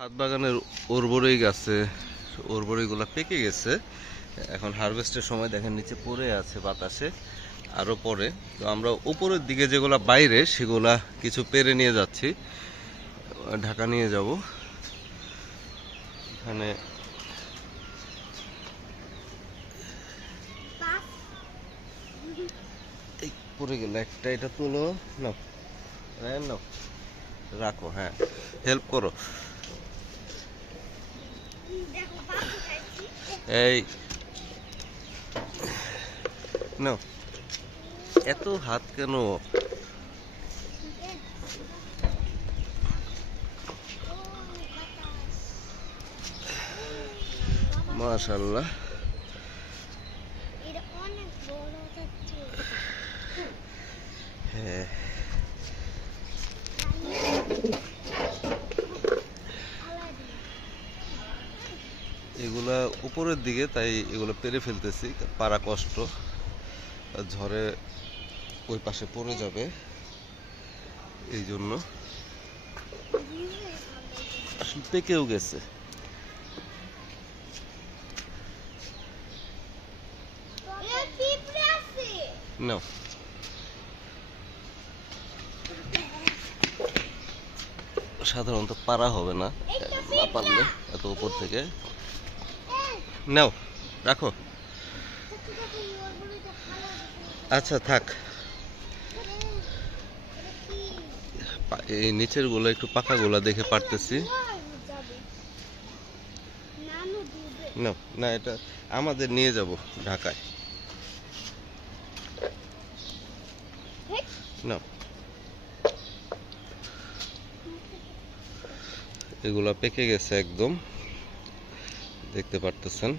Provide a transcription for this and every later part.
ছাদ বাগানের ওরবড়ি গাছে ওরবড়িগুলো পেকে গেছে। এখন হারভেস্টের সময় দেখেন নিচে পড়ে আছে বাতাসে, আরও পরে। তো আমরা উপরের দিকে যেগুলা বাইরে সেগুলা কিছু পেরে নিয়ে যাচ্ছি, ঢাকা নিয়ে যাব। এখানে এই পড়ে গেল একটা, এটা তুলো না, নাও রাখো, হ্যাঁ হেল্প করো। এই নাও, এত হাত কেন? মাশাআল্লাহ, হ্যাঁ এগুলা উপরের দিকে, তাই এগুলো পেরে ফেলতেছি, পারা কষ্ট, ঝড়ে ওই পাশে পড়ে যাবে এই জন্য। পেকেও গেছে। নাও, সাধারণত পারা হবে না, না পারলে এত উপর থেকে। নাও রাখো, আচ্ছা থাক। এই নিচের গুলো একটু পাকা গুলা দেখে পারতেছি। না না, এটা আমাদের নিয়ে যাব ঢাকায়। না, এগুলা পেকে গেছে একদম, দেখতে পারতেছেন।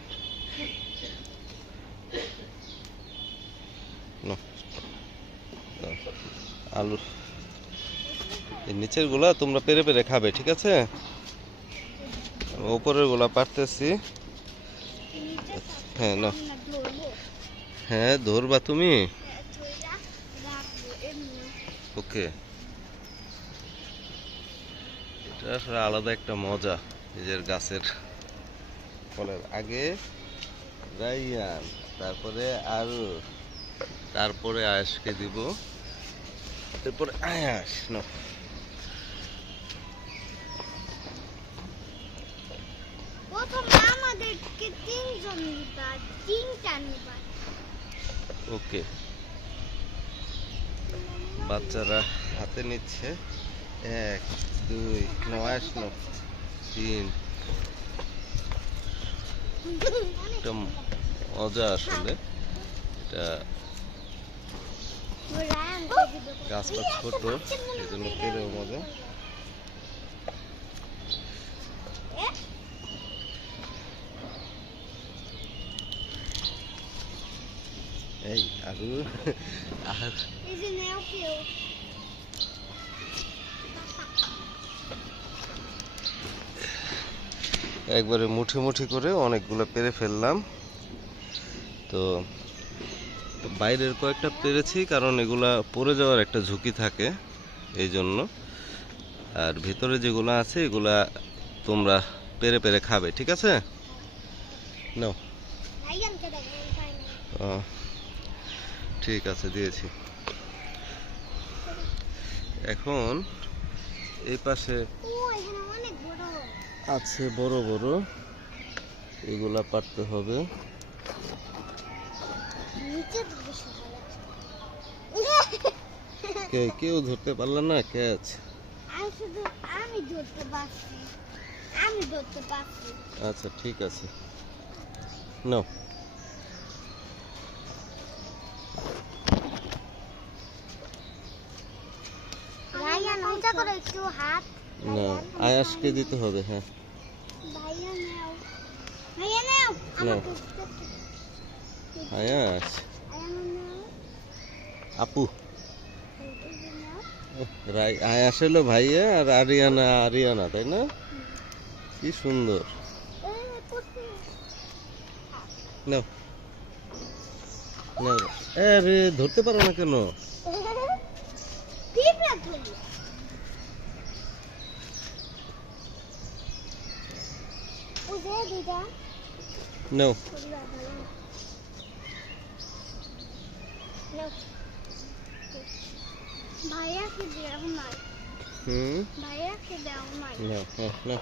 আলু এই নিচের গুলা তোমরা পেরে পেরে খাবে, ঠিক আছে? উপরের গুলা পারতেছি। হ্যাঁ না, হ্যাঁ ধরবা তুমি, ওকে। এটা আসলে আলাদা একটা মজা, নিজের গাছের ফলের। আগে রাইয়ান, তারপরে আরু, তারপরে আয়াসকে দিব, তারপরে আয়াস। না ওকে, বাচ্চারা হাতে নিচ্ছে। 1 2 আয়াস, 3। একটা মজা আসলে, এটা গাছটা ছোট এই জন্য পেরেও মজা। এই আরু একবারে মুঠি মুঠি করে অনেকগুলো পেরে ফেললাম। তো বাইরের কয়েকটা পেরেছি, কারণ এগুলা পড়ে যাওয়ার একটা ঝুঁকি থাকে এই জন্য। আর ভিতরে যেগুলো আছে এগুলা তোমরা পেরে পেরে খাবে, ঠিক আছে? নাও, ঠিক আছে দিয়েছি। এখন এই পাশে আছে বড় বড়, এগুলা পারতে হবে। কেউ ধরতে পারলাম না, ক্যাচ। আচ্ছা ঠিক আছে, নাও। না, আয়াসকে দিতে হবে। হ্যাঁ আয়াস, আপু, আয়াস হলো ভাইয়া, আর আরিয়ানা আরিয়ানা, তাই না? কি সুন্দর। নাও নাও, আরে ধরতে পারো না কেন? নাও ভাইয়া কি দেও নাই ভাইয়া কি দেও নাই নাও নাও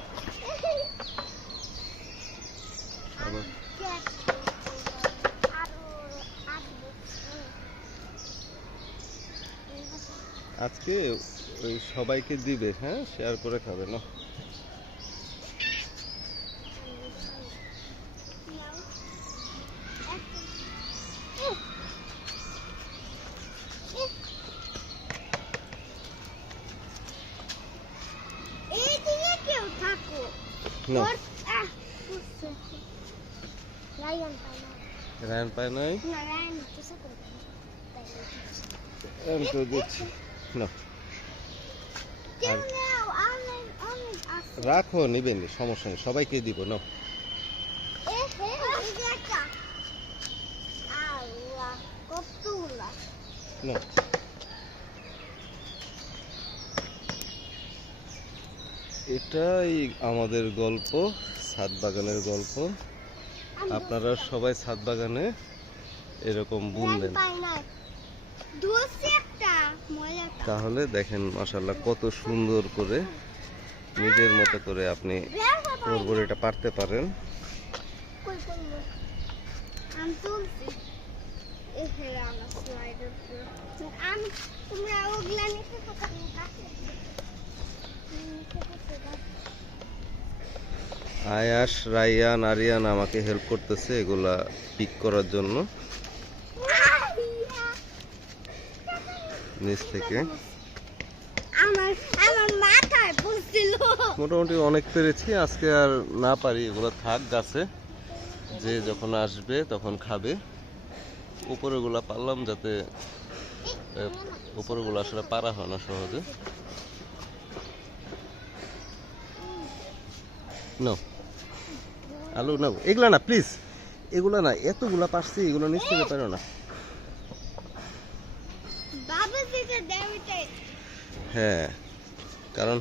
আবার আজকে ওই সবাইকে দিবে, হ্যাঁ, শেয়ার করে খাবে না। রায়ন পায় নাই, আমি তো দিচ্ছি না। রাখো, নিবেন, সমস্যা নেই, সবাইকে দিব না। এটাই আমাদের গল্প, ছাদ বাগানের গল্প। আপনারা সবাই ছাদ বাগানে এরকম বুনবেন, তাহলে দেখেন মাশাআল্লাহ কত সুন্দর করে নিজের মতো করে আপনি বরবটিটা পারতে পারেন। আয়াস, রায়ান, আরিয়ান আমাকে হেল্প করতেছে এগুলা পিক করার জন্য নিচ থেকে। মোটামুটি অনেক পেরেছি, আজকে আর না পারি, এগুলো থাক গাছে, যে যখন আসবে তখন খাবে। উপরেগুলা পারলাম যাতে উপরেগুলো আসলে পারা হয় না সহজে। নো আলু নাও, এগুলা না প্লিজ, এগুলা না, এতগুলা পারছি, এগুলো নিচ থেকে পারো না। হ্যাঁ, কারণ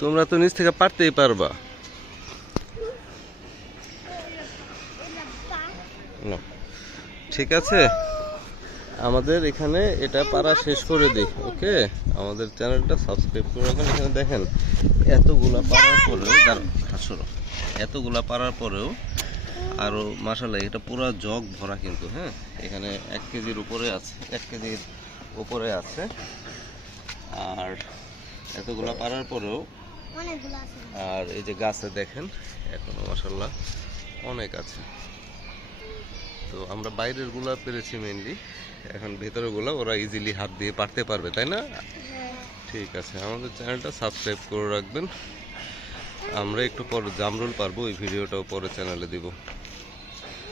তোমরা তো নিচ থেকে পারতেই পারবা। ঠিক আছে, আমাদের এখানে এটা পারা শেষ করে দিই। ওকে, আমাদের চ্যানেলটা সাবস্ক্রাইব করে রাখবেন। এখানে দেখেন এতগুলা পারার পরেও, এতগুলা পারার পরেও আরো মাশাআল্লাহ এটা পুরো জগ ভরা কিন্তু। হ্যাঁ, এখানে 1 কেজির উপরে আছে, 1 কেজির উপরে আছে। আর এতগুলা পারার পরেও আর এই যে গাছে দেখেন এখনো মাশাআল্লাহ অনেক আছে। তো আমরা বাইরের গুলা পেরেছি মেইনলি, এখন ভেতরের গুলা ওরা ইজিলি হাত দিয়ে পারতে পারবে, তাই না? ঠিক আছে, আমাদের চ্যানেলটা সাবস্ক্রাইব করে রাখবেন। আমরা একটু পরে জামরুল পারবো, ওই ভিডিওটাও পরে চ্যানেলে দিব।